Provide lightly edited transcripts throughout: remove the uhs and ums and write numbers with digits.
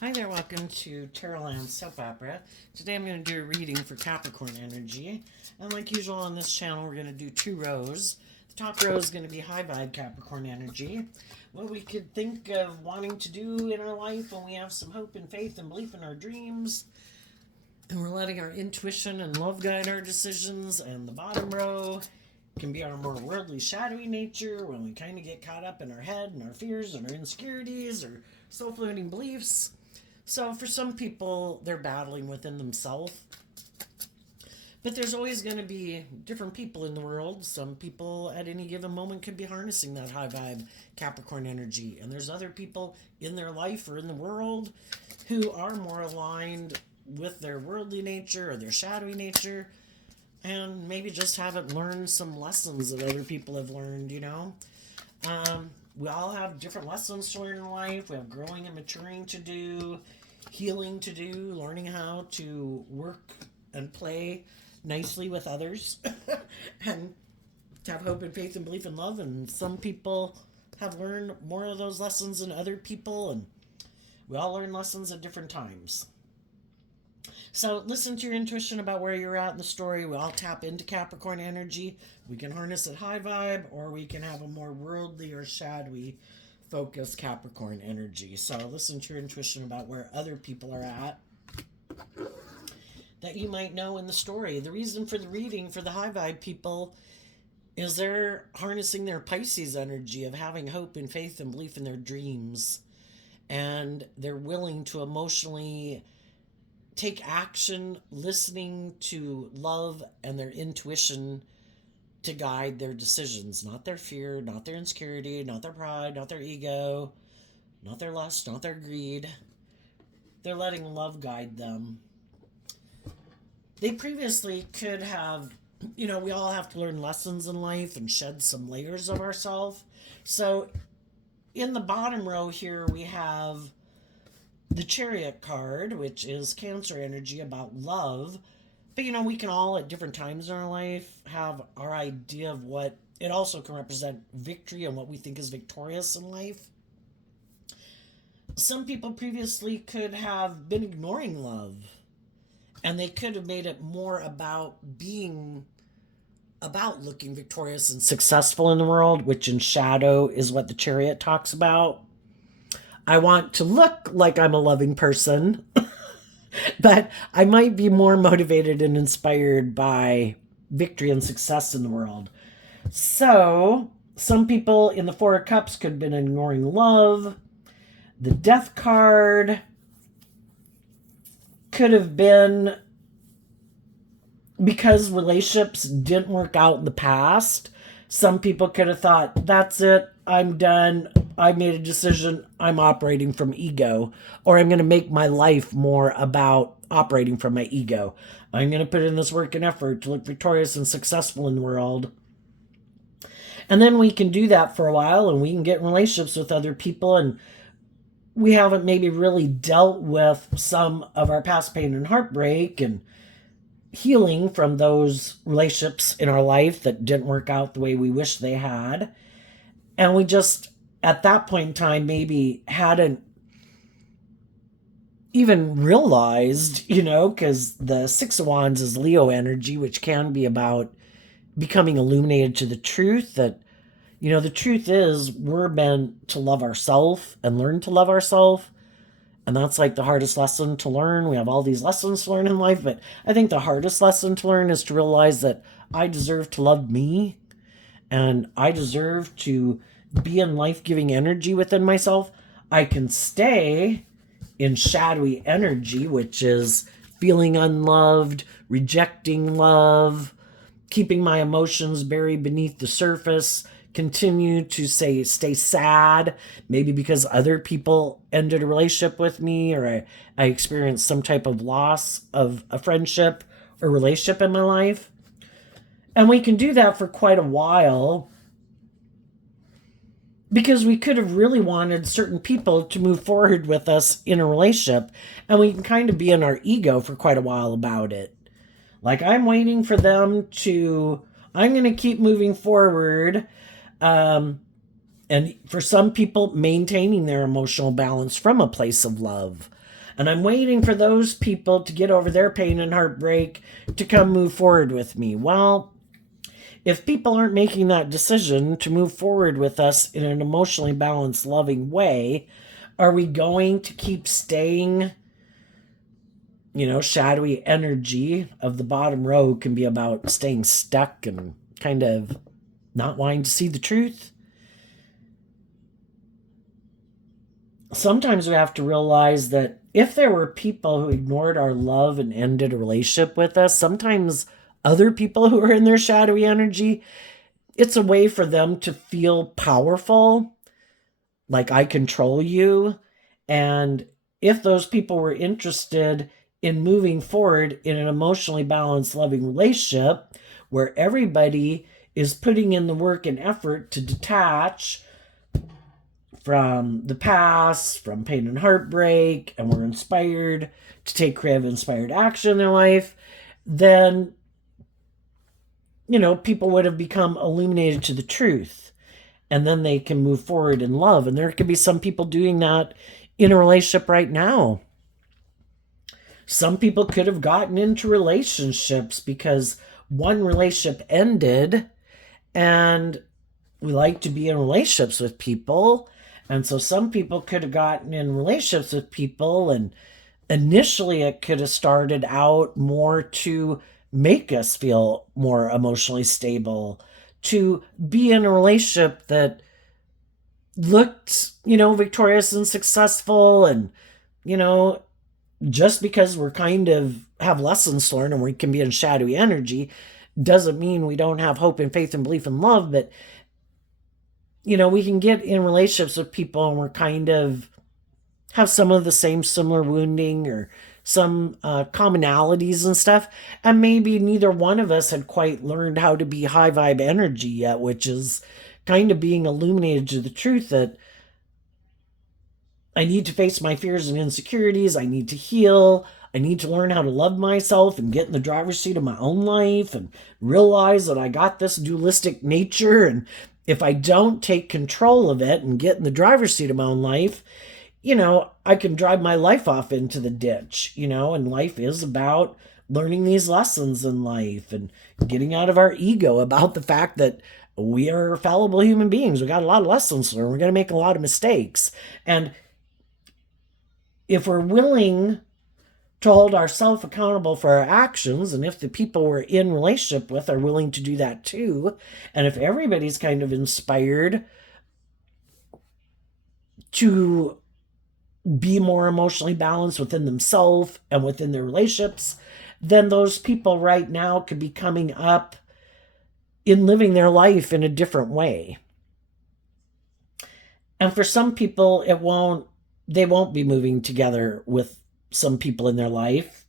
Hi there, welcome to Terrorland Soap Opera. Today I'm going to do a reading for Capricorn energy. And like usual on this channel, we're going to do two rows. The top row is going to be high vibe Capricorn energy. What we could think of wanting to do in our life when we have some hope and faith and belief in our dreams. And we're letting our intuition and love guide our decisions. And the bottom row can be our more worldly, shadowy nature when we kind of get caught up in our head and our fears and our insecurities or self-limiting beliefs. So for some people, they're battling within themselves. But there's always going to be different people in the world. Some people at any given moment could be harnessing that high vibe Capricorn energy. And there's other people in their life or in the world who are more aligned with their worldly nature or their shadowy nature. And maybe just haven't learned some lessons that other people have learned, We all have different lessons to learn in life. We have growing and maturing to do, healing to do, learning how to work and play nicely with others, and to have hope and faith and belief and love. And some people have learned more of those lessons than other people, and we all learn lessons at different times. So listen to your intuition about where you're at in the story. We all tap into Capricorn energy. We can harness it high vibe, or we can have a more worldly or shadowy focused Capricorn energy. So listen to your intuition about where other people are at that you might know in the story. The reason for the reading for the high vibe people is they're harnessing their Pisces energy of having hope and faith and belief in their dreams. And they're willing to emotionally take action, listening to love and their intuition to guide their decisions, not their fear, not their insecurity, not their pride, not their ego, not their lust, not their greed. They're letting love guide them. They previously could have, we all have to learn lessons in life and shed some layers of ourselves. So in the bottom row here, we have the Chariot card, which is Cancer energy about love. But we can all at different times in our life have our idea of what it also can represent victory and what we think is victorious in life. Some people previously could have been ignoring love, and they could have made it more about looking victorious and successful in the world, which in shadow is what the Chariot talks about. I want to look like I'm a loving person, but I might be more motivated and inspired by victory and success in the world. So, some people in the Four of Cups could have been ignoring love. The Death card could have been because relationships didn't work out in the past. Some people could have thought, that's it, I'm done, I made a decision, I'm operating from ego, or I'm going to make my life more about operating from my ego. I'm going to put in this work and effort to look victorious and successful in the world. And then we can do that for a while, and we can get in relationships with other people, and we haven't maybe really dealt with some of our past pain and heartbreak and healing from those relationships in our life that didn't work out the way we wish they had. And we just, at that point in time, maybe hadn't even realized, because the Six of Wands is Leo energy, which can be about becoming illuminated to the truth that, the truth is we're meant to love ourselves and learn to love ourselves. And that's like the hardest lesson to learn. We have all these lessons to learn in life, but I think the hardest lesson to learn is to realize that I deserve to love me, and I deserve to be in life-giving energy within myself. I can stay in shadowy energy, which is feeling unloved, rejecting love, keeping my emotions buried beneath the surface, continue to stay sad, maybe because other people ended a relationship with me, or I experienced some type of loss of a friendship or relationship in my life. And we can do that for quite a while because we could have really wanted certain people to move forward with us in a relationship, and we can kind of be in our ego for quite a while about it. Like, I'm waiting for them to, I'm going to keep moving forward. And for some people, maintaining their emotional balance from a place of love. And I'm waiting for those people to get over their pain and heartbreak to come move forward with me. Well, if people aren't making that decision to move forward with us in an emotionally balanced, loving way, are we going to keep staying? Shadowy energy of the bottom row can be about staying stuck and kind of not wanting to see the truth. Sometimes we have to realize that if there were people who ignored our love and ended a relationship with us, sometimes other people who are in their shadowy energy, it's a way for them to feel powerful, like I control you. And if those people were interested in moving forward in an emotionally balanced, loving relationship where everybody is putting in the work and effort to detach from the past, from pain and heartbreak, and we're inspired to take creative, inspired action in their life, then, people would have become illuminated to the truth. And then they can move forward in love. And there could be some people doing that in a relationship right now. Some people could have gotten into relationships because one relationship ended, and we like to be in relationships with people. And so some people could have gotten in relationships with people, and initially it could have started out more to make us feel more emotionally stable, to be in a relationship that looked, victorious and successful. And, just because we're kind of have lessons learned and we can be in shadowy energy doesn't mean we don't have hope and faith and belief and love. But, we can get in relationships with people and we're kind of have some of the same similar wounding or some commonalities and stuff. And maybe neither one of us had quite learned how to be high vibe energy yet, which is kind of being illuminated to the truth that I need to face my fears and insecurities. I need to heal. I need to learn how to love myself and get in the driver's seat of my own life and realize that I got this dualistic nature. And if I don't take control of it and get in the driver's seat of my own life, I can drive my life off into the ditch, and life is about learning these lessons in life and getting out of our ego about the fact that we are fallible human beings. We got a lot of lessons to learn. We're going to make a lot of mistakes. And if we're willing to hold ourselves accountable for our actions, and if the people we're in relationship with are willing to do that too, and if everybody's kind of inspired to be more emotionally balanced within themselves and within their relationships, then those people right now could be coming up in living their life in a different way. And for some people, they won't be moving together with some people in their life,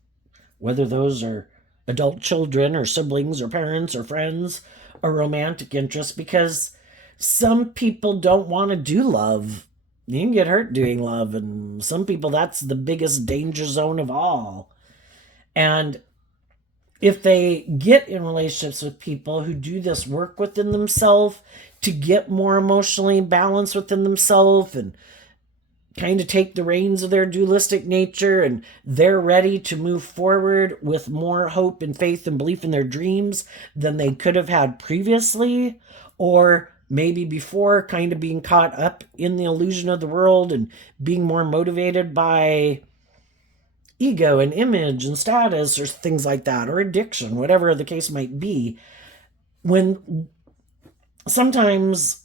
whether those are adult children or siblings or parents or friends or romantic interests, because some people don't want to do love. You can get hurt doing love, and some people, that's the biggest danger zone of all. And if they get in relationships with people who do this work within themselves to get more emotionally balanced within themselves and kind of take the reins of their dualistic nature, and they're ready to move forward with more hope and faith and belief in their dreams than they could have had previously, or maybe before, kind of being caught up in the illusion of the world and being more motivated by ego and image and status or things like that, or addiction, whatever the case might be. When sometimes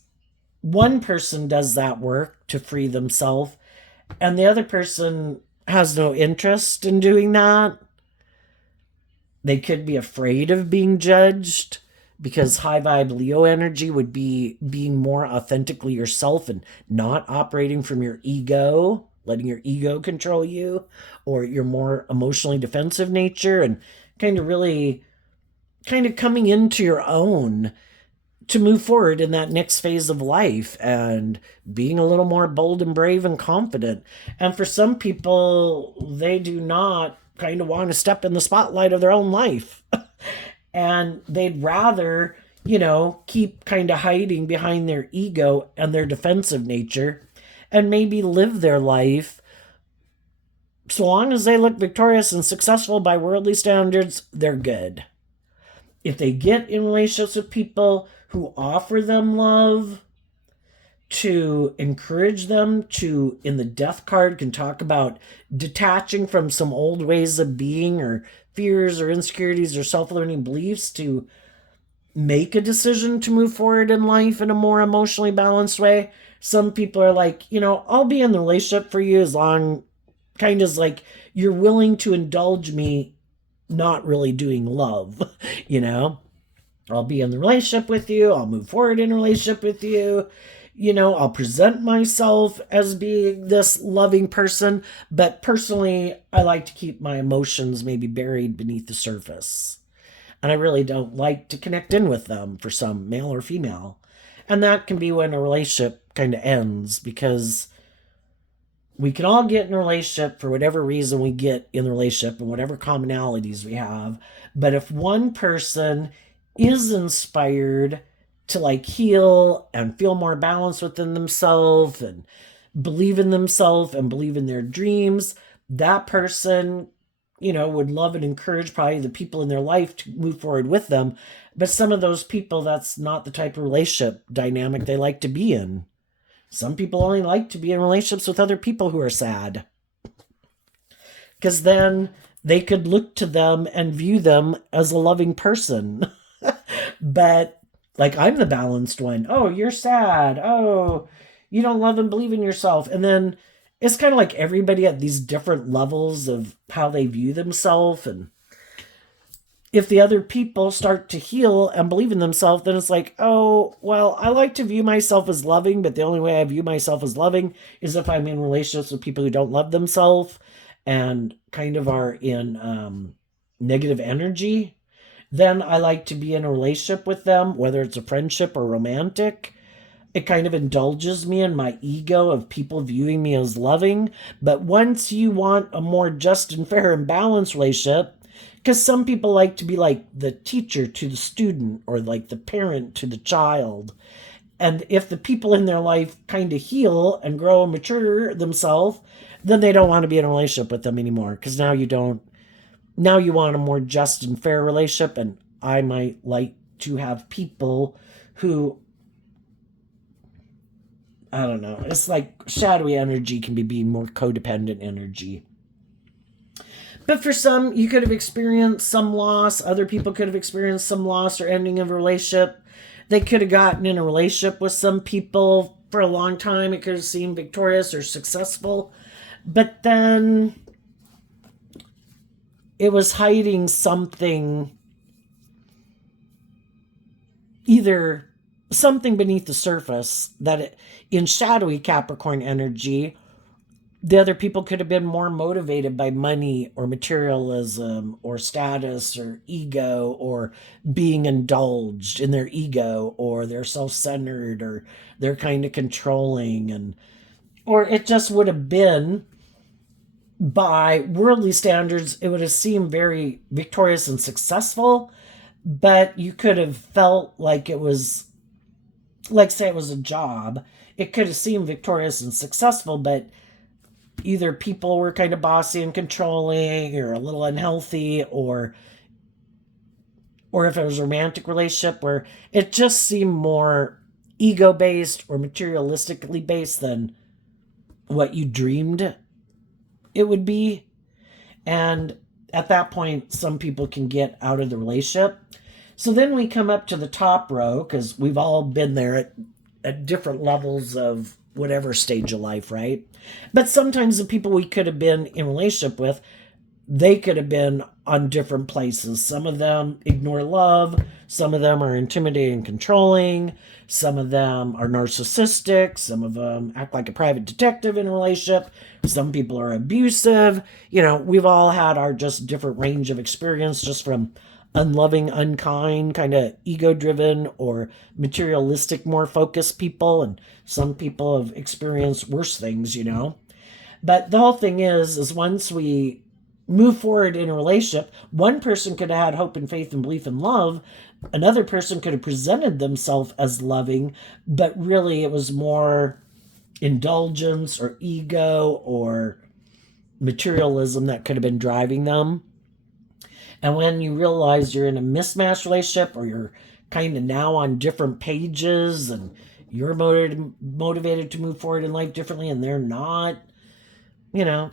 one person does that work to free themselves and the other person has no interest in doing that, they could be afraid of being judged, because high vibe Leo energy would be being more authentically yourself and not operating from your ego, letting your ego control you, or your more emotionally defensive nature, and kind of really kind of coming into your own to move forward in that next phase of life and being a little more bold and brave and confident. And for some people, they do not kind of want to step in the spotlight of their own life. And they'd rather, keep kind of hiding behind their ego and their defensive nature and maybe live their life so long as they look victorious and successful by worldly standards, they're good. If they get in relationships with people who offer them love, to encourage them to, in the death card, can talk about detaching from some old ways of being or fears or insecurities or self-learning beliefs to make a decision to move forward in life in a more emotionally balanced way. Some people are like, I'll be in the relationship for you as long, kind of like you're willing to indulge me not really doing love, you know? I'll be in the relationship with you. I'll move forward in a relationship with you. I'll present myself as being this loving person, but personally, I like to keep my emotions maybe buried beneath the surface. And I really don't like to connect in with them for some male or female. And that can be when a relationship kind of ends because we can all get in a relationship for whatever reason we get in the relationship and whatever commonalities we have. But if one person is inspired to like heal and feel more balanced within themselves and believe in themselves and believe in their dreams, that person, would love and encourage probably the people in their life to move forward with them. But some of those people, that's not the type of relationship dynamic they like to be in. Some people only like to be in relationships with other people who are sad, because then they could look to them and view them as a loving person. But like, I'm the balanced one. Oh, you're sad. Oh, you don't love and believe in yourself. And then it's kind of like everybody at these different levels of how they view themselves. And if the other people start to heal and believe in themselves, then it's like, oh, well, I like to view myself as loving, but the only way I view myself as loving is if I'm in relationships with people who don't love themselves and kind of are in negative energy. Then I like to be in a relationship with them, whether it's a friendship or romantic. It kind of indulges me in my ego of people viewing me as loving. But once you want a more just and fair and balanced relationship, because some people like to be like the teacher to the student or like the parent to the child. And if the people in their life kind of heal and grow and mature themselves, then they don't want to be in a relationship with them anymore. Because now you want a more just and fair relationship. And I might like to have people who, I don't know, it's like shadowy energy can be more codependent energy. But for some, you could have experienced some loss. Other people could have experienced some loss or ending of a relationship. They could have gotten in a relationship with some people for a long time. It could have seemed victorious or successful. But then it was hiding something, either something beneath the surface that in shadowy Capricorn energy, the other people could have been more motivated by money or materialism or status or ego or being indulged in their ego, or they're self-centered, or they're kind of controlling, or it just would have been, by worldly standards, it would have seemed very victorious and successful, but you could have felt like it was, like say it was a job, it could have seemed victorious and successful, but either people were kind of bossy and controlling or a little unhealthy, or if it was a romantic relationship where it just seemed more ego-based or materialistically based than what you dreamed it would be. And at that point, some people can get out of the relationship. So then we come up to the top row, because we've all been there at different levels of whatever stage of life, right? But sometimes the people we could have been in relationship with, they could have been on different places. Some of them ignore love. Some of them are intimidating and controlling. Some of them are narcissistic. Some of them act like a private detective in a relationship. Some people are abusive. We've all had our just different range of experience, just from unloving, unkind, kind of ego-driven or materialistic, more focused people. And some people have experienced worse things, But the whole thing is once we move forward in a relationship, one person could have had hope and faith and belief and love. Another person could have presented themselves as loving, but really it was more indulgence or ego or materialism that could have been driving them. And when you realize you're in a mismatched relationship, or you're kind of now on different pages and you're motivated to move forward in life differently and they're not,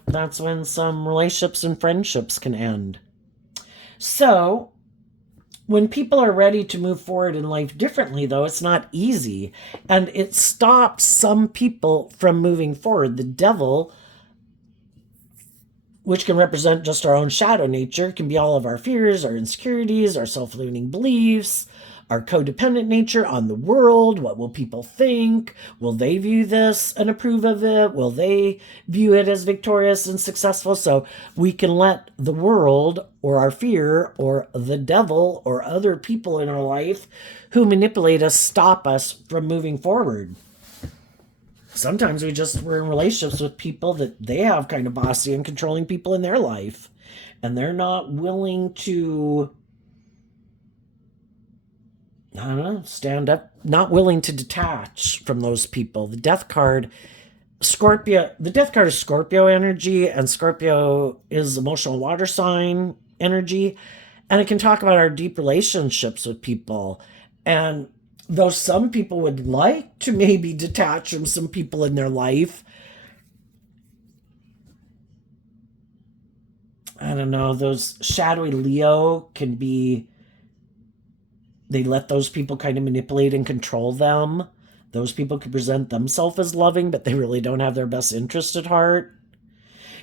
that's when some relationships and friendships can end. So when people are ready to move forward in life differently, though, it's not easy. And it stops some people from moving forward. The devil, which can represent just our own shadow nature, can be all of our fears, our insecurities, our self-limiting beliefs, our codependent nature on the world. What will people think? Will they view this and approve of it? Will they view it as victorious and successful? So we can let the world, or our fear, or the devil, or other people in our life who manipulate us, stop us from moving forward. Sometimes we're in relationships with people that they have kind of bossy and controlling people in their life, and they're not willing to, stand up, not willing to detach from those people. The death card is Scorpio energy, and Scorpio is emotional water sign energy, and it can talk about our deep relationships with people. And though some people would like to maybe detach from some people in their life, I don't know, those shadowy Leo can be, they let those people kind of manipulate and control them. Those people can present themselves as loving, but they really don't have their best interest at heart.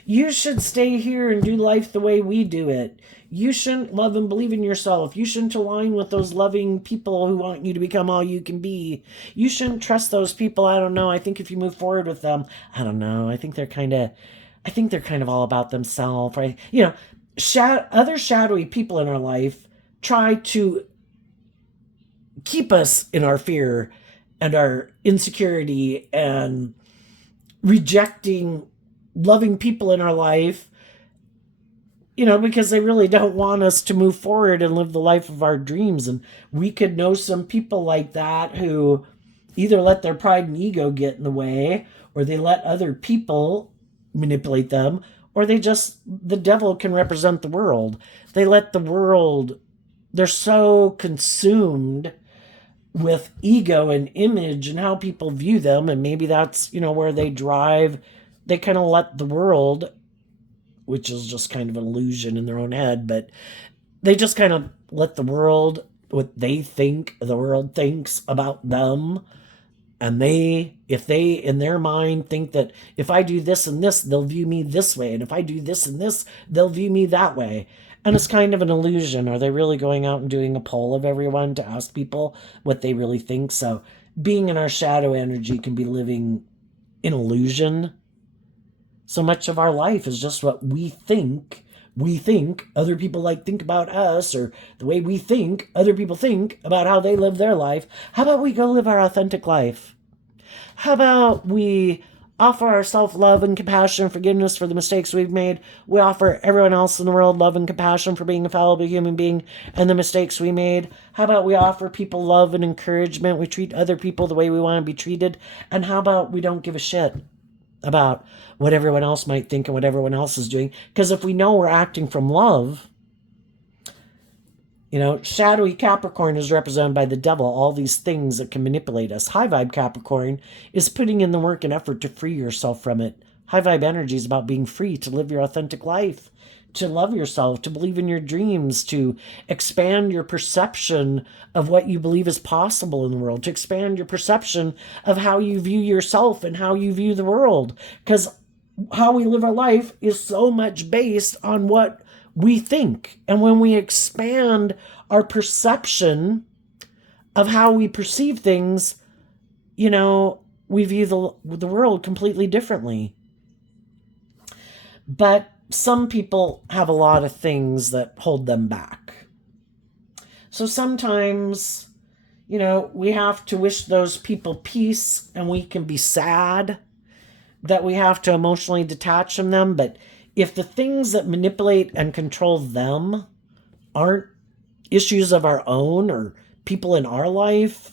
You should stay here and do life the way we do it. You shouldn't love and believe in yourself. You shouldn't align with those loving people who want you to become all you can be. You shouldn't trust those people. I don't know. I think if you move forward with them, I don't know. I think they're kind of all about themselves, right? Other shadowy people in our life try to keep us in our fear and our insecurity and rejecting loving people in our life, because they really don't want us to move forward and live the life of our dreams. And we could know some people like that who either let their pride and ego get in the way, or they let other people manipulate them, or the devil can represent the world. They let the world, they're so consumed with ego and image and how people view them, and maybe that's, where they drive. They kind of let the world, which is just kind of an illusion in their own head, but they just kind of let the world, what they think the world thinks about them. And if they, in their mind, think that if I do this and this, they'll view me this way. And if I do this and this, they'll view me that way. And it's kind of an illusion. Are they really going out and doing a poll of everyone to ask people what they really think? So being in our shadow energy can be living in illusion. So much of our life is just what we think. We think other people think about us, or the way we think other people think about how they live their life. How about we go live our authentic life? How about we offer ourselves love and compassion and forgiveness for the mistakes we've made? We offer everyone else in the world love and compassion for being a fallible human being and the mistakes we made. How about we offer people love and encouragement? We treat other people the way we want to be treated. And how about we don't give a shit about what everyone else might think and what everyone else is doing? Because if we know we're acting from love, shadowy Capricorn is represented by the devil, all these things that can manipulate us. High vibe Capricorn is putting in the work and effort to free yourself from it. High vibe energy is about being free to live your authentic life, to love yourself, to believe in your dreams, to expand your perception of what you believe is possible in the world, to expand your perception of how you view yourself and how you view the world. Because how we live our life is so much based on what we think. And when we expand our perception of how we perceive things, we view the world completely differently. But some people have a lot of things that hold them back. So sometimes, we have to wish those people peace, and we can be sad that we have to emotionally detach from them. But if the things that manipulate and control them aren't issues of our own, or people in our life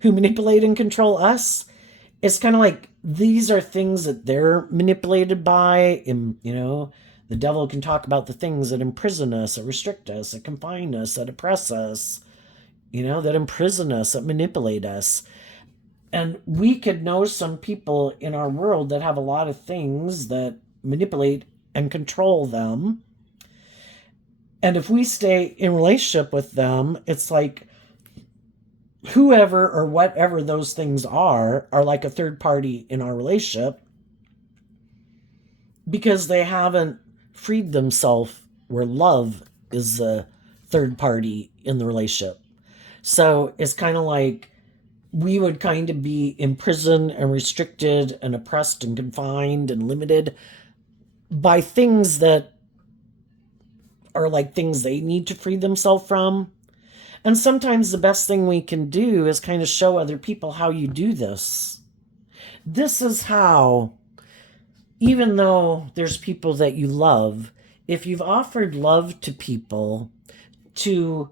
who manipulate and control us, it's kind of like these are things that they're manipulated by. And, the devil can talk about the things that imprison us, that restrict us, that confine us, that oppress us, that imprison us, that manipulate us. And we could know some people in our world that have a lot of things that manipulate and control them. And if we stay in relationship with them, it's like whoever or whatever those things are like a third party in our relationship because they haven't freed themselves where love is the third party in the relationship. So it's kind of like we would kind of be imprisoned and restricted and oppressed and confined and limited by things that are like things they need to free themselves from. And sometimes the best thing we can do is kind of show other people how you do this. This is how, even though there's people that you love, if you've offered love to people, to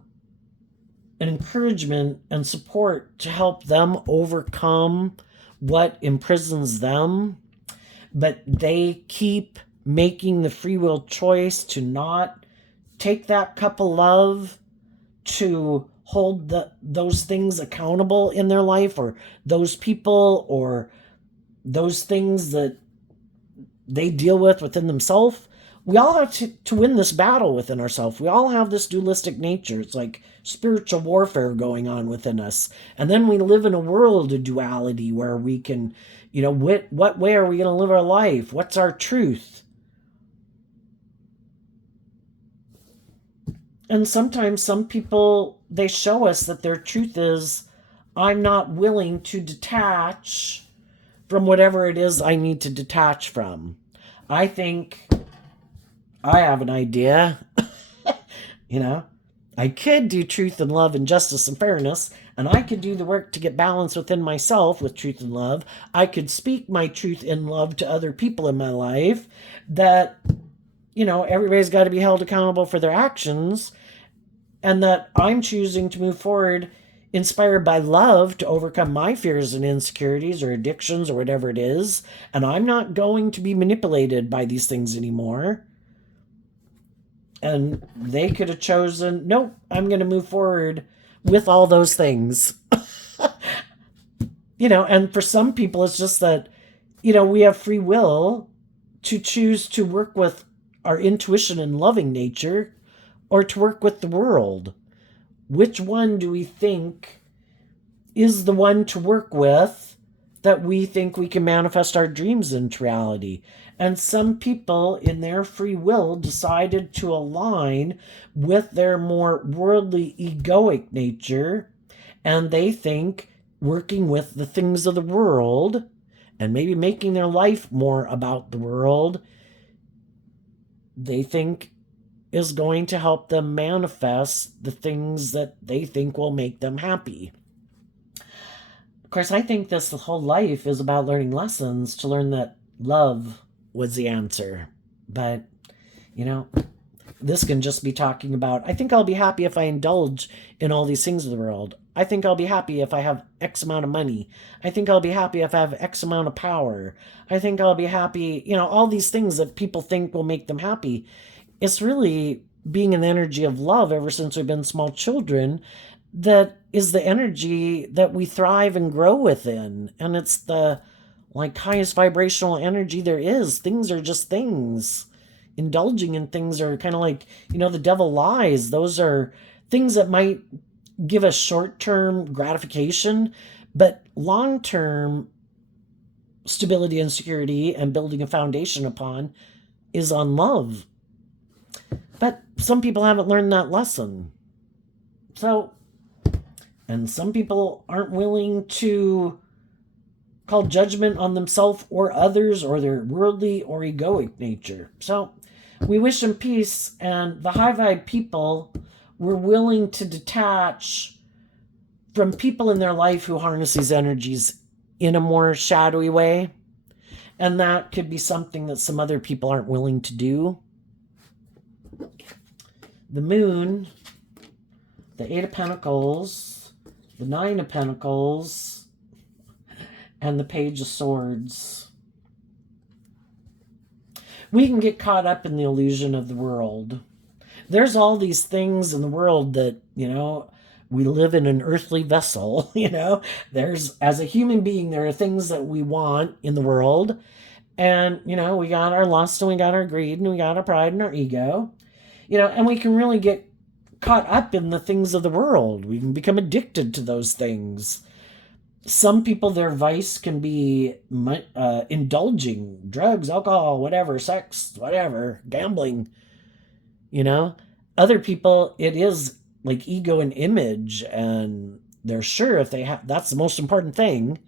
an encouragement and support to help them overcome what imprisons them, but they keep making the free will choice to not take that cup of love, to hold those things accountable in their life, or those people, or those things that they deal with within themselves. We all have to win this battle within ourselves. We all have this dualistic nature. It's like spiritual warfare going on within us. And then we live in a world of duality where we can, what way are we going to live our life? What's our truth? And sometimes some people, they show us that their truth is, I'm not willing to detach from whatever it is I need to detach from. I think I have an idea. I could do truth and love and justice and fairness, and I could do the work to get balance within myself with truth and love. I could speak my truth in love to other people in my life, that, everybody's got to be held accountable for their actions, and that I'm choosing to move forward inspired by love to overcome my fears and insecurities or addictions or whatever it is. And I'm not going to be manipulated by these things anymore. And they could have chosen, nope, I'm going to move forward with all those things. And for some people, it's just that, we have free will to choose to work with our intuition and loving nature, or to work with the world. Which one do we think is the one to work with, that we think we can manifest our dreams into reality? And some people in their free will decided to align with their more worldly, egoic nature, and they think working with the things of the world and maybe making their life more about the world, they think is going to help them manifest the things that they think will make them happy. Of course, I think this whole life is about learning lessons to learn that love was the answer. But, this can just be talking about, I think I'll be happy if I indulge in all these things of the world. I think I'll be happy if I have X amount of money. I think I'll be happy if I have X amount of power. I think I'll be happy, all these things that people think will make them happy. It's really being an energy of love ever since we've been small children that is the energy that we thrive and grow within. And it's the highest vibrational energy there is. Things are just things. Indulging in things are kind of like, the devil lies. Those are things that might give us short-term gratification, but long-term stability and security and building a foundation upon is on love. But some people haven't learned that lesson. And some people aren't willing to call judgment on themselves or others or their worldly or egoic nature. So we wish them peace, and the high vibe people were willing to detach from people in their life who harness these energies in a more shadowy way. And that could be something that some other people aren't willing to do. The Moon, the Eight of Pentacles, the Nine of Pentacles, and the Page of Swords. We can get caught up in the illusion of the world. There's all these things in the world that, we live in an earthly vessel, There's, as a human being, there are things that we want in the world. And, we got our lust and we got our greed and we got our pride and our ego, and we can really get caught up in the things of the world. We can become addicted to those things. Some people, their vice can be indulging, drugs, alcohol, whatever, sex, whatever, gambling, Other people, it is like ego and image, and they're sure if they have, that's the most important thing,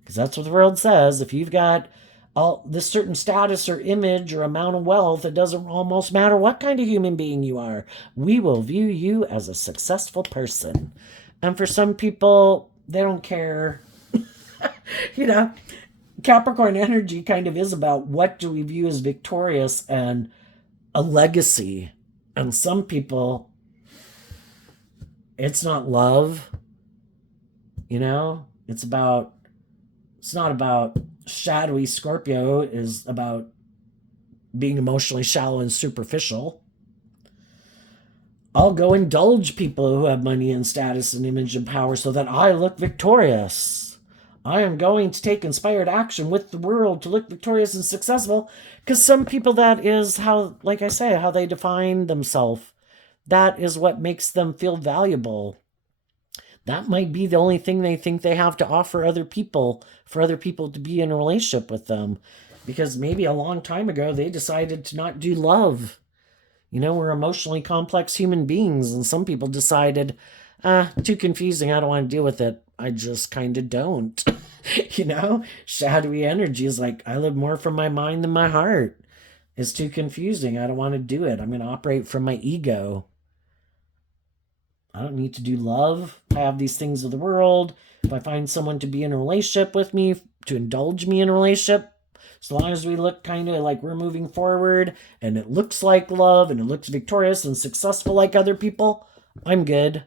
because that's what the world says. If you've got all this certain status or image or amount of wealth, it doesn't almost matter what kind of human being you are. We will view you as a successful person. And for some people, they don't care. Capricorn energy kind of is about what do we view as victorious and a legacy. And some people, it's not love. It's not about shadowy. Scorpio is about being emotionally shallow and superficial. I'll go indulge people who have money and status and image and power so that I look victorious. I am going to take inspired action with the world to look victorious and successful, because some people, that is how, like I say, how they define themselves. That is what makes them feel valuable. That might be the only thing they think they have to offer other people, for other people to be in a relationship with them. Because maybe a long time ago, they decided to not do love. We're emotionally complex human beings, and some people decided, too confusing, I don't want to deal with it. I just kind of don't. Shadowy energy is like, I live more from my mind than my heart. It's too confusing. I don't want to do it. I'm going to operate from my ego. I don't need to do love. I have these things of the world. If I find someone to be in a relationship with me, to indulge me in a relationship, as long as we look kind of like we're moving forward and it looks like love and it looks victorious and successful like other people, I'm good.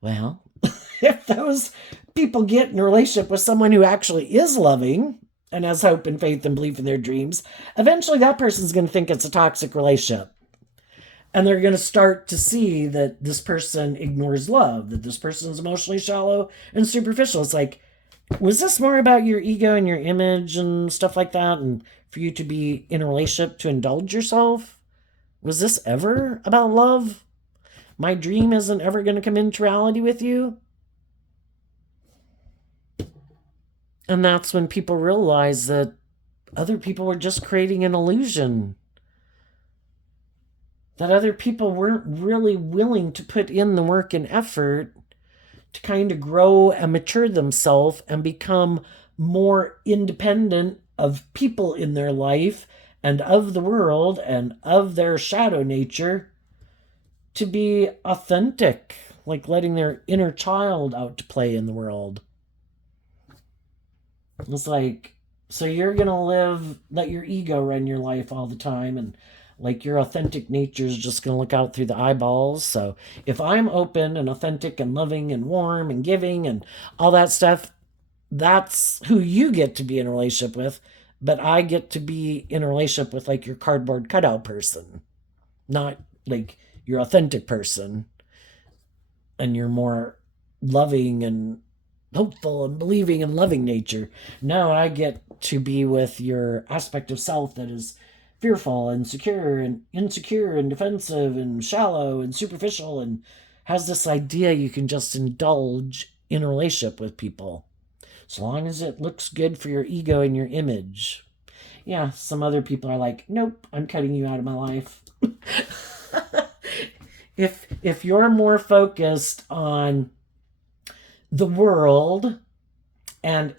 Well, if those people get in a relationship with someone who actually is loving and has hope and faith and belief in their dreams, eventually that person's going to think it's a toxic relationship. And they're going to start to see that this person ignores love, that this person is emotionally shallow and superficial. It's like, was this more about your ego and your image and stuff like that, and for you to be in a relationship to indulge yourself? Was this ever about love? My dream isn't ever going to come into reality with you? And that's when people realize that other people were just creating an illusion. That other people weren't really willing to put in the work and effort to kind of grow and mature themselves and become more independent of people in their life and of the world and of their shadow nature, to be authentic, like letting their inner child out to play in the world. It's like, so you're going to let your ego run your life all the time, and like your authentic nature is just going to look out through the eyeballs. So if I'm open and authentic and loving and warm and giving and all that stuff, that's who you get to be in a relationship with. But I get to be in a relationship with like your cardboard cutout person, not like your authentic person, and your more loving and hopeful and believing and loving nature. No, I get to be with your aspect of self that is fearful and insecure and defensive and shallow and superficial, and has this idea you can just indulge in a relationship with people as long as it looks good for your ego and your image. Yeah, some other people are like, nope, I'm cutting you out of my life. If you're more focused on the world and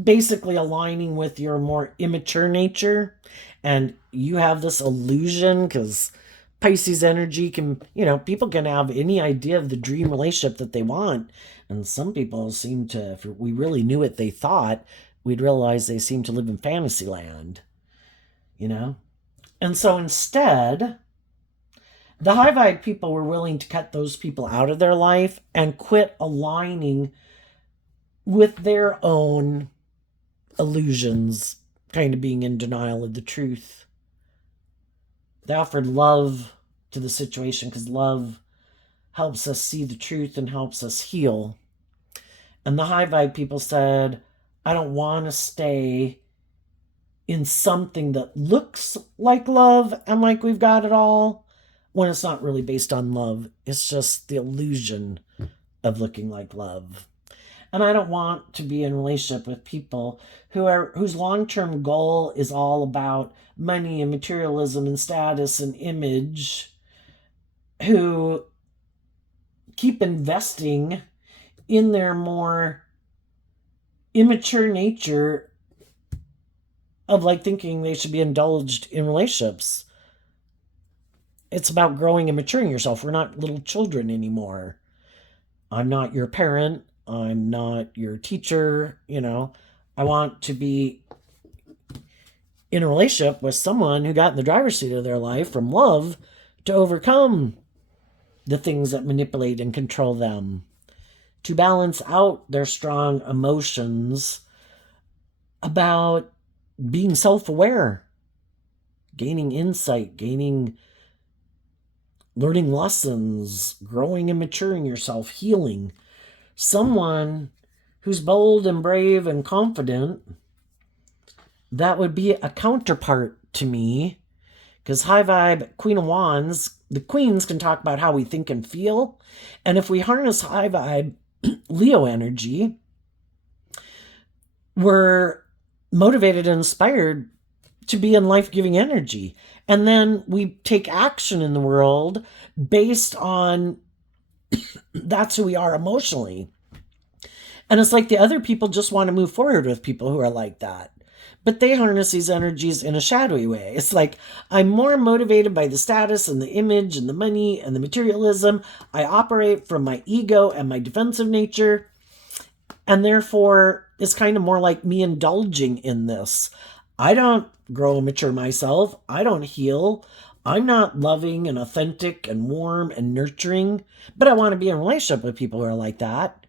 basically aligning with your more immature nature, and you have this illusion, because Pisces energy can, people can have any idea of the dream relationship that they want. And some people seem to, if we really knew what they thought, we'd realize they seem to live in fantasy land, And so instead, the high vibe people were willing to cut those people out of their life and quit aligning with their own illusions, kind of being in denial of the truth. They offered love to the situation because love helps us see the truth and helps us heal. And the high vibe people said, I don't want to stay in something that looks like love and like we've got it all when it's not really based on love. It's just the illusion of looking like love. And I don't want to be in a relationship with people whose long-term goal is all about money and materialism and status and image, who keep investing in their more immature nature of like thinking they should be indulged in relationships. It's about growing and maturing yourself. We're not little children anymore. I'm not your parent. I'm not your teacher. I want to be in a relationship with someone who got in the driver's seat of their life from love to overcome the things that manipulate and control them, to balance out their strong emotions about being self-aware, gaining insight, learning lessons, growing and maturing yourself, healing. Someone who's bold and brave and confident, that would be a counterpart to me. Because high vibe, Queen of Wands, the queens can talk about how we think and feel. And if we harness high vibe Leo energy, we're motivated and inspired to be in life-giving energy. And then we take action in the world based on that's who we are emotionally. And it's like the other people just want to move forward with people who are like that. But they harness these energies in a shadowy way. It's like, I'm more motivated by the status and the image and the money and the materialism. I operate from my ego and my defensive nature. And therefore, it's kind of more like me indulging in this. I don't grow and mature myself. I don't heal. I'm not loving and authentic and warm and nurturing. But I want to be in a relationship with people who are like that.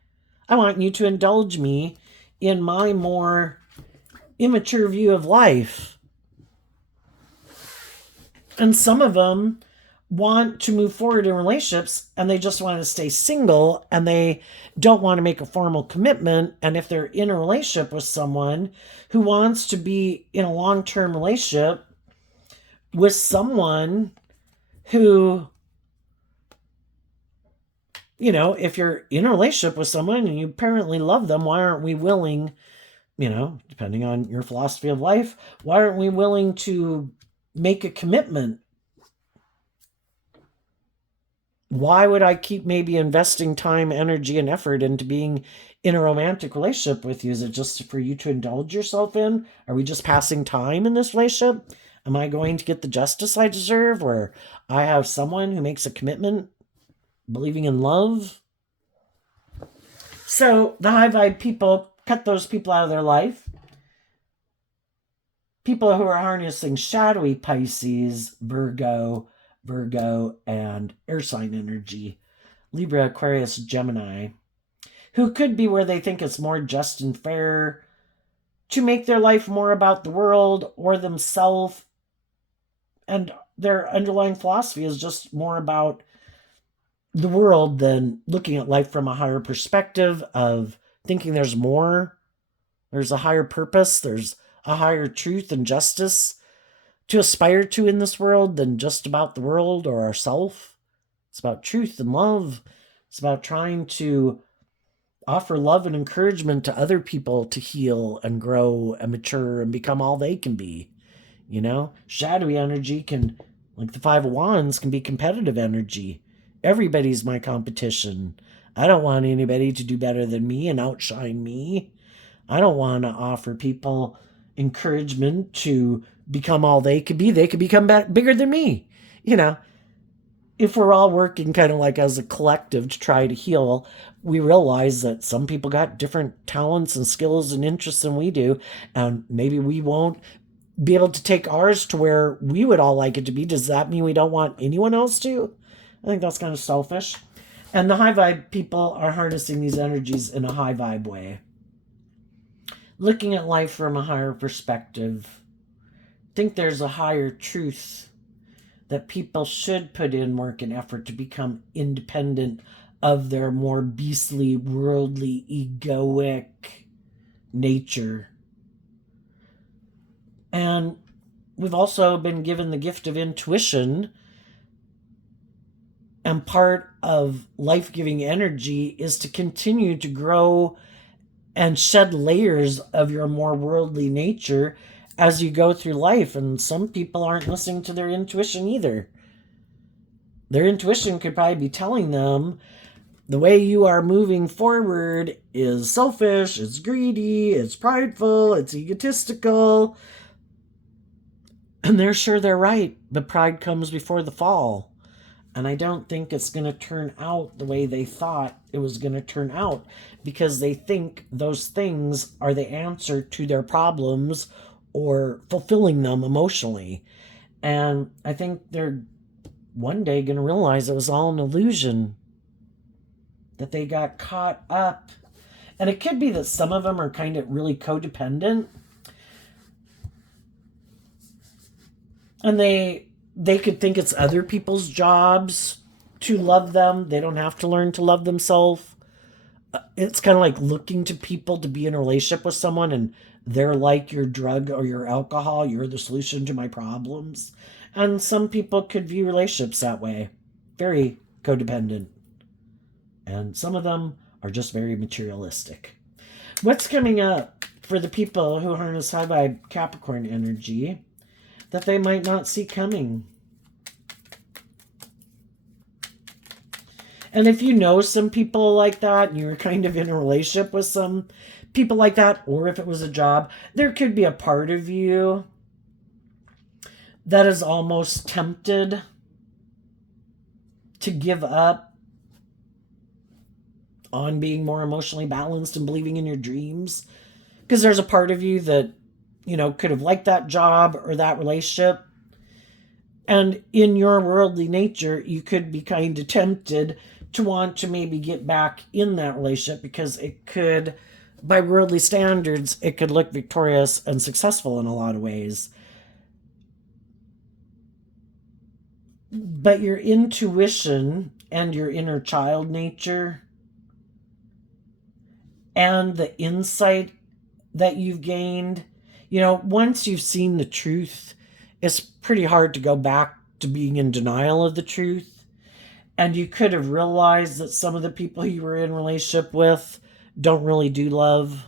I want you to indulge me in my more immature view of life. And some of them want to move forward in relationships and they just want to stay single and they don't want to make a formal commitment. And if they're in a relationship with someone who wants to be in a long-term relationship with someone who, if you're in a relationship with someone and you apparently love them, why aren't we willing, depending on your philosophy of life, why aren't we willing to make a commitment? Why would I keep maybe investing time, energy, and effort into being in a romantic relationship with you? Is it just for you to indulge yourself in? Are we just passing time in this relationship? Am I going to get the justice I deserve where I have someone who makes a commitment, believing in love? So the high vibe people, cut those people out of their life. People who are harnessing shadowy Pisces, Virgo, and air sign energy, Libra, Aquarius, Gemini, who could be where they think it's more just and fair to make their life more about the world or themselves, and their underlying philosophy is just more about the world than looking at life from a higher perspective of thinking there's more, there's a higher purpose, there's a higher truth and justice to aspire to in this world than just about the world or ourself. It's about truth and love. It's about trying to offer love and encouragement to other people to heal and grow and mature and become all they can be. Shadowy energy can, like the Five of Wands, can be competitive energy. Everybody's my competition. I don't want anybody to do better than me and outshine me. I don't want to offer people encouragement to become all they could be. They could become bigger than me. If we're all working kind of like as a collective to try to heal, we realize that some people got different talents and skills and interests than we do. And maybe we won't be able to take ours to where we would all like it to be. Does that mean we don't want anyone else to? I think that's kind of selfish. And the high vibe people are harnessing these energies in a high vibe way. looking at life from a higher perspective. Think there's a higher truth that people should put in work and effort to become independent of their more beastly, worldly, egoic nature. And we've also been given the gift of intuition. And part of life-giving energy is to continue to grow and shed layers of your more worldly nature as you go through life. And some people aren't listening to their intuition either. Their intuition could probably be telling them the way you are moving forward is selfish, it's greedy, it's prideful, it's egotistical. And they're sure they're right, but pride comes before the fall. And I don't think it's going to turn out the way they thought it was going to turn out, because they think those things are the answer to their problems or fulfilling them emotionally. And I think they're one day going to realize it was all an illusion, that they got caught up. And it could be that some of them are kind of really codependent. And they could think it's other people's jobs to love them. They don't have to learn to love themselves. It's kind of like looking to people to be in a relationship with someone, and they're like your drug or your alcohol. You're the solution to my problems. And some people could view relationships that way. Very codependent. And some of them are just very materialistic. What's coming up for the people who harness high vibe Capricorn energy that they might not see coming? And if you know some people like that, and you're kind of in a relationship with some people like that, or if it was a job, there could be a part of you that is almost tempted to give up on being more emotionally balanced and believing in your dreams. Because there's a part of you that, could have liked that job or that relationship. And in your worldly nature, you could be kind of tempted to want to maybe get back in that relationship, because it could, by worldly standards, it could look victorious and successful in a lot of ways. But your intuition and your inner child nature and the insight that you've gained, once you've seen the truth, it's pretty hard to go back to being in denial of the truth. And you could have realized that some of the people you were in relationship with don't really do love.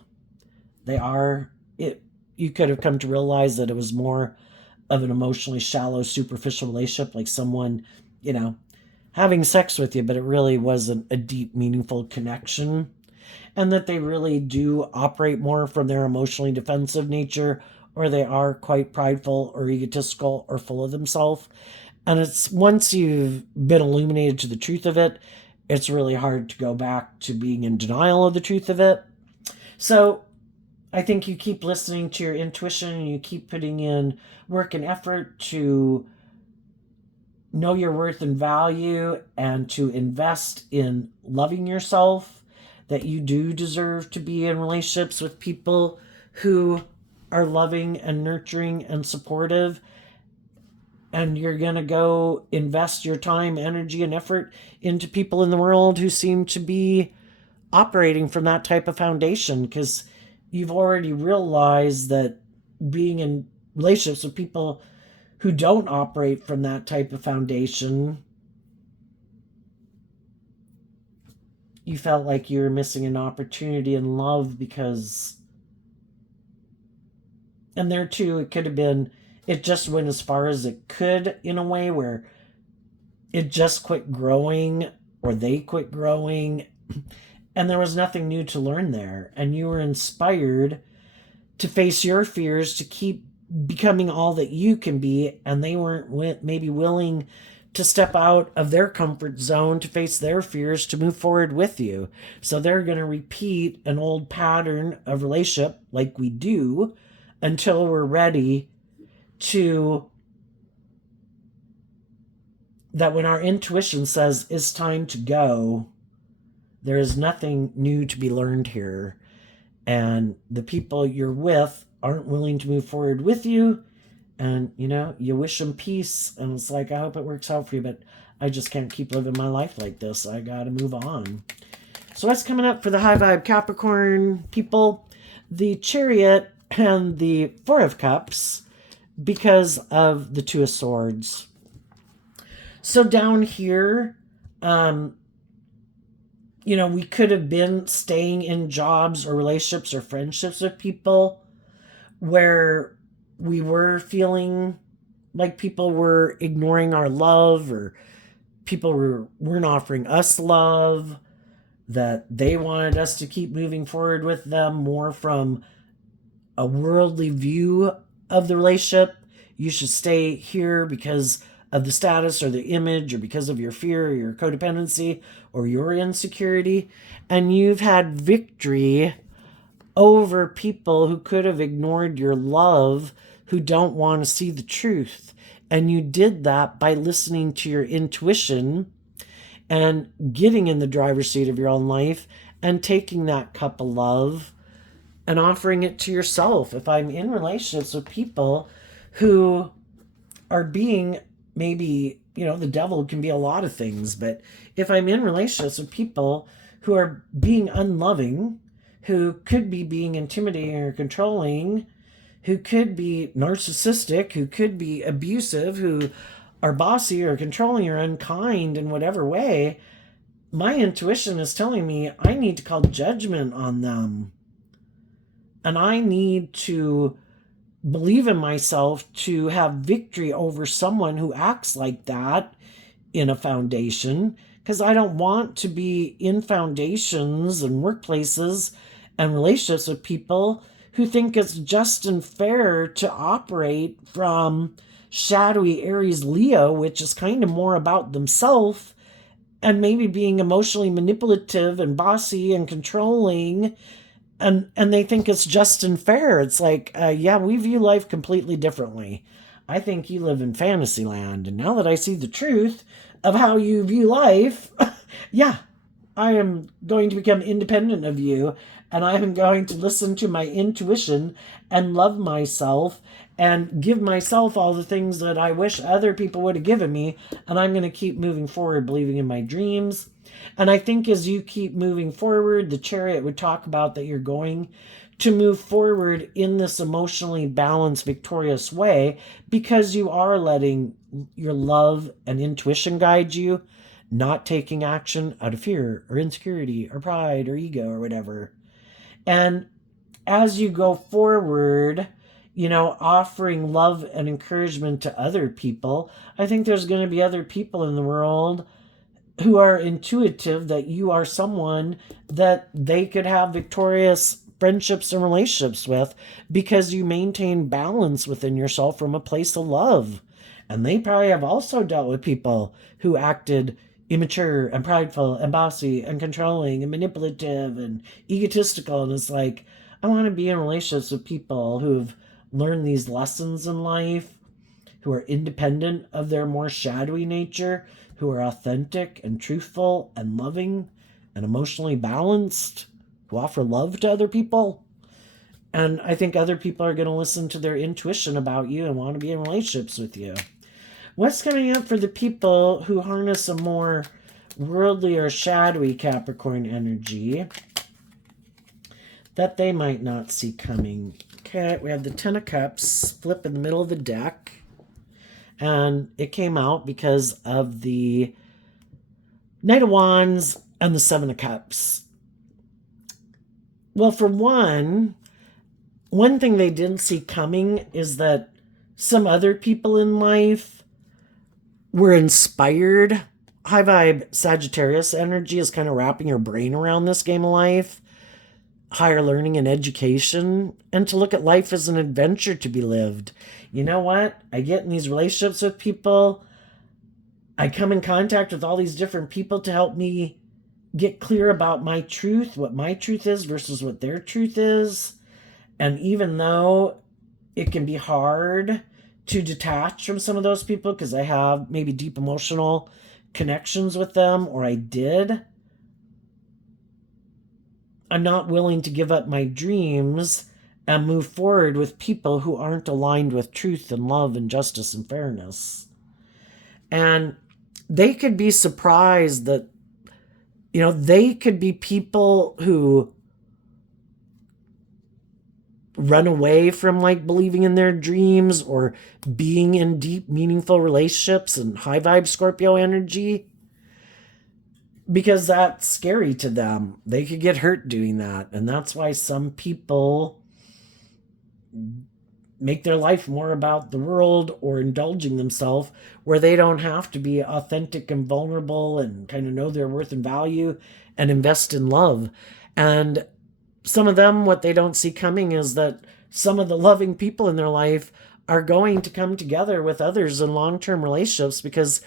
You could have come to realize that it was more of an emotionally shallow, superficial relationship, like someone, having sex with you, but it really wasn't a deep, meaningful connection. And that they really do operate more from their emotionally defensive nature, or they are quite prideful or egotistical or full of themselves. And it's once you've been illuminated to the truth of it, it's really hard to go back to being in denial of the truth of it. So I think you keep listening to your intuition, and you keep putting in work and effort to know your worth and value, and to invest in loving yourself, that you do deserve to be in relationships with people who are loving and nurturing and supportive. And you're going to go invest your time, energy, and effort into people in the world who seem to be operating from that type of foundation, because you've already realized that being in relationships with people who don't operate from that type of foundation, you felt like you were missing an opportunity in love, because, and there too, it could have been, it just went as far as it could in a way where it just quit growing, or they quit growing, and there was nothing new to learn there. And you were inspired to face your fears, to keep becoming all that you can be, and they weren't maybe willing to step out of their comfort zone to face their fears, to move forward with you. So they're going to repeat an old pattern of relationship, like we do, until we're ready to, that when our intuition says it's time to go, there is nothing new to be learned here. and the people you're with aren't willing to move forward with you, and you wish them peace, and it's like, I hope it works out for you, but I just can't keep living my life like this. I gotta move on. So what's coming up for the high vibe Capricorn people? The Chariot and the Four of Cups, because of the Two of Swords. So down here, we could have been staying in jobs or relationships or friendships with people where we were feeling like people were ignoring our love, or people weren't offering us love, that they wanted us to keep moving forward with them more from a worldly view of the relationship. You should stay here because of the status or the image, or because of your fear or your codependency or your insecurity. And you've had victory over people who could have ignored your love, who don't want to see the truth. And you did that by listening to your intuition and getting in the driver's seat of your own life and taking that cup of love and offering it to yourself. If I'm in relationships with people who are being, maybe, the devil can be a lot of things, but if I'm in relationships with people who are being unloving, who could be being intimidating or controlling, who could be narcissistic, who could be abusive, who are bossy or controlling or unkind in whatever way, my intuition is telling me I need to call judgment on them. And I need to believe in myself to have victory over someone who acts like that in a foundation, because I don't want to be in foundations and workplaces and relationships with people who think it's just and fair to operate from shadowy Aries Leo, which is kind of more about themselves and maybe being emotionally manipulative and bossy and controlling, and they think it's just and fair. It's like, yeah, we view life completely differently. I think you live in fantasy land, and now that I see the truth of how you view life, yeah, I am going to become independent of you, and I am going to listen to my intuition and love myself and give myself all the things that I wish other people would have given me, and I'm going to keep moving forward, believing in my dreams. And I think as you keep moving forward, the Chariot would talk about that you're going to move forward in this emotionally balanced, victorious way, because you are letting your love and intuition guide you, not taking action out of fear or insecurity or pride or ego or whatever. And as you go forward, offering love and encouragement to other people, I think there's going to be other people in the world who are intuitive that you are someone that they could have victorious friendships and relationships with, because you maintain balance within yourself from a place of love. And they probably have also dealt with people who acted immature and prideful and bossy and controlling and manipulative and egotistical. And it's like, I want to be in relationships with people who've learned these lessons in life, who are independent of their more shadowy nature, who are authentic and truthful and loving and emotionally balanced, who offer love to other people. And I think other people are going to listen to their intuition about you and want to be in relationships with you. What's coming up for the people who harness a more worldly or shadowy Capricorn energy that they might not see coming? Okay, we have the Ten of Cups flip in the middle of the deck. And it came out because of the Knight of Wands and the Seven of Cups. Well, for one thing they didn't see coming is that some other people in life were inspired. High vibe Sagittarius energy is kind of wrapping your brain around this game of life, higher learning and education, and to look at life as an adventure to be lived. You know what? I get in these relationships with people. I come in contact with all these different people to help me get clear about my truth, what my truth is versus what their truth is. And even though it can be hard to detach from some of those people because I have maybe deep emotional connections with them, or I did, I'm not willing to give up my dreams and move forward with people who aren't aligned with truth and love and justice and fairness. And they could be surprised that, they could be people who run away from like believing in their dreams or being in deep, meaningful relationships and high vibe Scorpio energy because that's scary to them. They could get hurt doing that. And that's why some people make their life more about the world or indulging themselves where they don't have to be authentic and vulnerable and kind of know their worth and value and invest in love. And some of them, what they don't see coming is that some of the loving people in their life are going to come together with others in long-term relationships because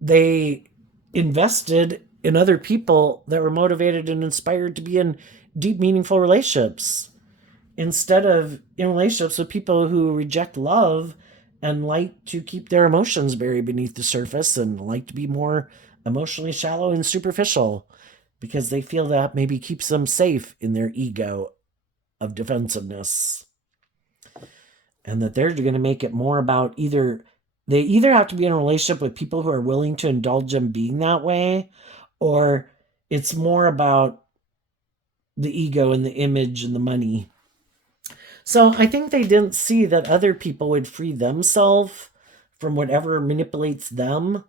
they invested in other people that were motivated and inspired to be in deep, meaningful relationships instead of in relationships with people who reject love and like to keep their emotions buried beneath the surface and like to be more emotionally shallow and superficial because they feel that maybe keeps them safe in their ego of defensiveness. And that they're going to make it more about they either have to be in a relationship with people who are willing to indulge them being that way, or it's more about the ego and the image and the money. So I think they didn't see that other people would free themselves from whatever manipulates them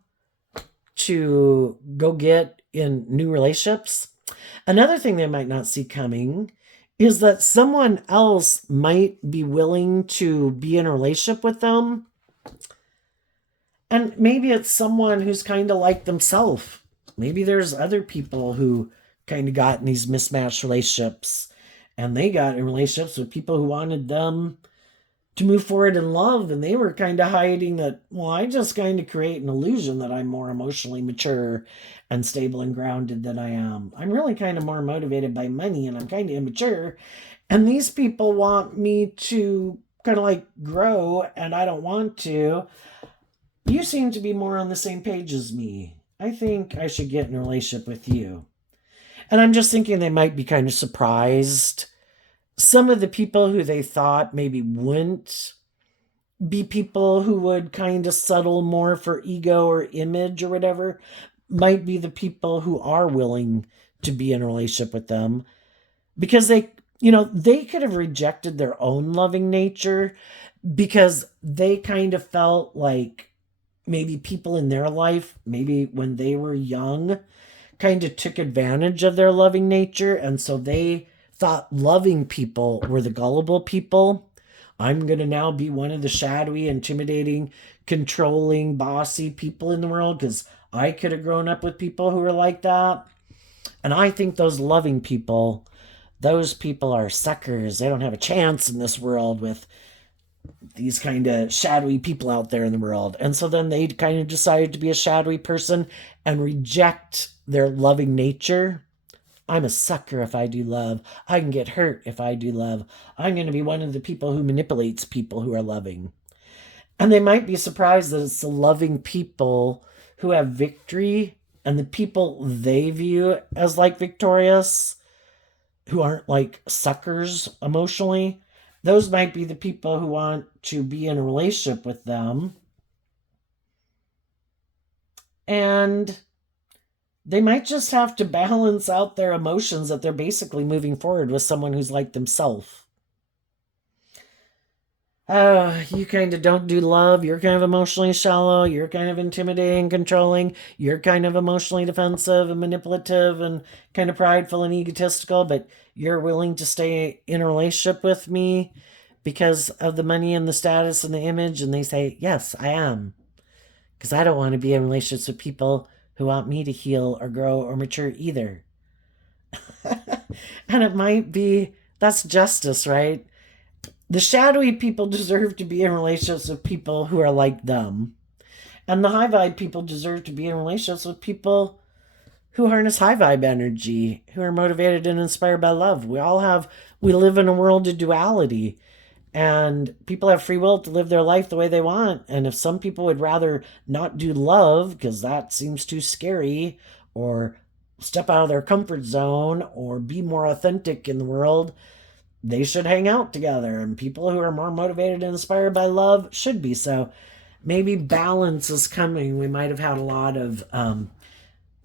to go get in new relationships. Another thing they might not see coming is that someone else might be willing to be in a relationship with them. And maybe it's someone who's kind of like themselves. Maybe there's other people who kind of got in these mismatched relationships and they got in relationships with people who wanted them to move forward in love, and they were kind of hiding that, well, I just kind of create an illusion that I'm more emotionally mature and stable and grounded than I am. I'm really kind of more motivated by money and I'm kind of immature. And these people want me to kind of like grow and I don't want to. You seem to be more on the same page as me. I think I should get in a relationship with you. And I'm just thinking they might be kind of surprised. Some of the people who they thought maybe wouldn't be people who would kind of settle more for ego or image or whatever might be the people who are willing to be in a relationship with them because they could have rejected their own loving nature because they kind of felt like maybe people in their life, maybe when they were young, kind of took advantage of their loving nature. And so they thought loving people were the gullible people. I'm going to now be one of the shadowy, intimidating, controlling, bossy people in the world because I could have grown up with people who were like that. And I think those loving people, those people are suckers. They don't have a chance in this world with these kind of shadowy people out there in the world. And so then they kind of decided to be a shadowy person and reject their loving nature. I'm a sucker if I do love. I can get hurt if I do love. I'm going to be one of the people who manipulates people who are loving. And they might be surprised that it's the loving people who have victory and the people they view as like victorious, who aren't like suckers emotionally. Those might be the people who want to be in a relationship with them. And they might just have to balance out their emotions that they're basically moving forward with someone who's like themselves. You kind of don't do love. You're kind of emotionally shallow. You're kind of intimidating, controlling. You're kind of emotionally defensive and manipulative and kind of prideful and egotistical, but you're willing to stay in a relationship with me because of the money and the status and the image. And they say, yes, I am. Because I don't want to be in relationships with people who want me to heal or grow or mature either. And it might be, that's justice, right? The shadowy people deserve to be in relationships with people who are like them. And the high vibe people deserve to be in relationships with people who harness high vibe energy, who are motivated and inspired by love. We live in a world of duality. And people have free will to live their life the way they want. And if some people would rather not do love because that seems too scary, or step out of their comfort zone or be more authentic in the world, they should hang out together. And people who are more motivated and inspired by love should be. So maybe balance is coming. We might have had a lot of, and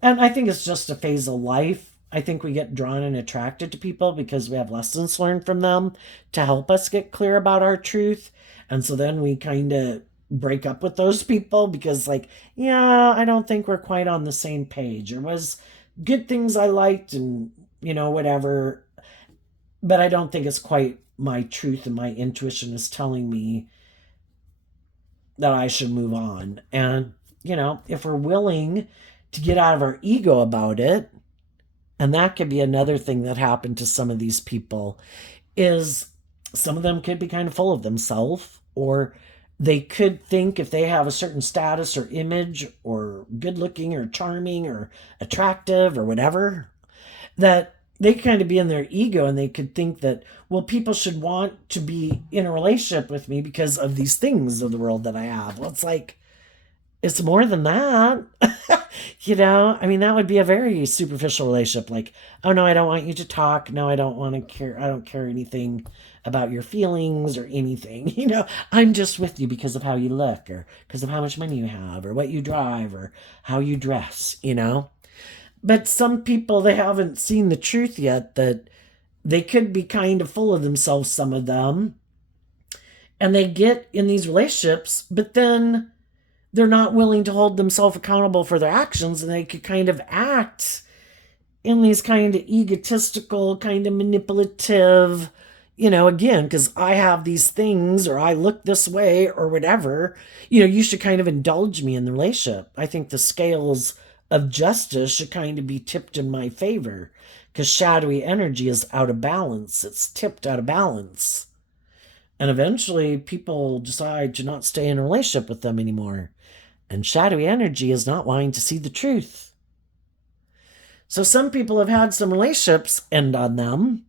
I think it's just a phase of life. I think we get drawn and attracted to people because we have lessons learned from them to help us get clear about our truth. And so then we kind of break up with those people because, like, yeah, I don't think we're quite on the same page. There was good things I liked and, whatever, but I don't think it's quite my truth, and my intuition is telling me that I should move on. And, if we're willing to get out of our ego about it, and that could be another thing that happened to some of these people, is some of them could be kind of full of themselves, or they could think if they have a certain status or image or good looking or charming or attractive or whatever, that they kind of be in their ego, and they could think that, well, people should want to be in a relationship with me because of these things of the world that I have. Well, it's like, it's more than that. I mean, that would be a very superficial relationship. Like, oh no, I don't want you to talk. No, I don't want to care. I don't care anything about your feelings or anything. I'm just with you because of how you look, or because of how much money you have, or what you drive, or how you dress. But some people, they haven't seen the truth yet, that they could be kind of full of themselves, some of them, and they get in these relationships, but then they're not willing to hold themselves accountable for their actions, and they could kind of act in these kind of egotistical, kind of manipulative, again, because I have these things, or I look this way, or whatever, you should kind of indulge me in the relationship. I think the scales of justice should kind of be tipped in my favor, because shadowy energy is out of balance. It's tipped out of balance. And eventually people decide to not stay in a relationship with them anymore. And shadowy energy is not wanting to see the truth. So some people have had some relationships end on them,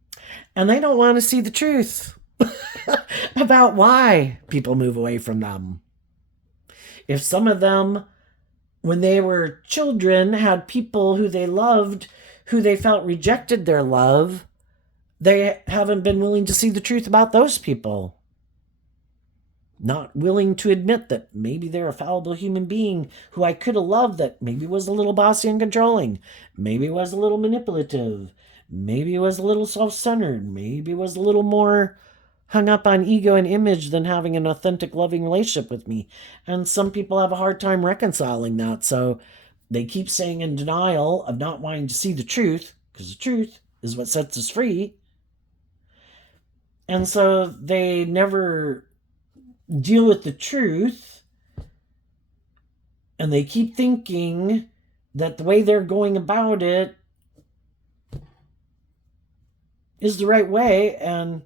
and they don't want to see the truth about why people move away from them. If some of them, when they were children, had people who they loved, who they felt rejected their love, they haven't been willing to see the truth about those people. Not willing to admit that maybe they're a fallible human being who I could have loved, that maybe was a little bossy and controlling, maybe was a little manipulative, maybe was a little self-centered, maybe was a little more hung up on ego and image than having an authentic, loving relationship with me. And some people have a hard time reconciling that, so they keep staying in denial of not wanting to see the truth, because the truth is what sets us free. And so they never deal with the truth, and they keep thinking that the way they're going about it is the right way. And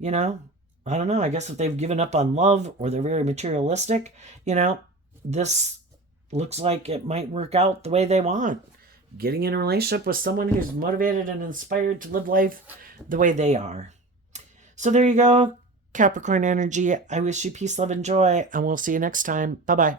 I don't know, I guess if they've given up on love, or they're very materialistic, this looks like it might work out the way they want, getting in a relationship with someone who's motivated and inspired to live life the way they are. So there you go, Capricorn energy. I wish you peace, love, and joy, and we'll see you next time. Bye-bye.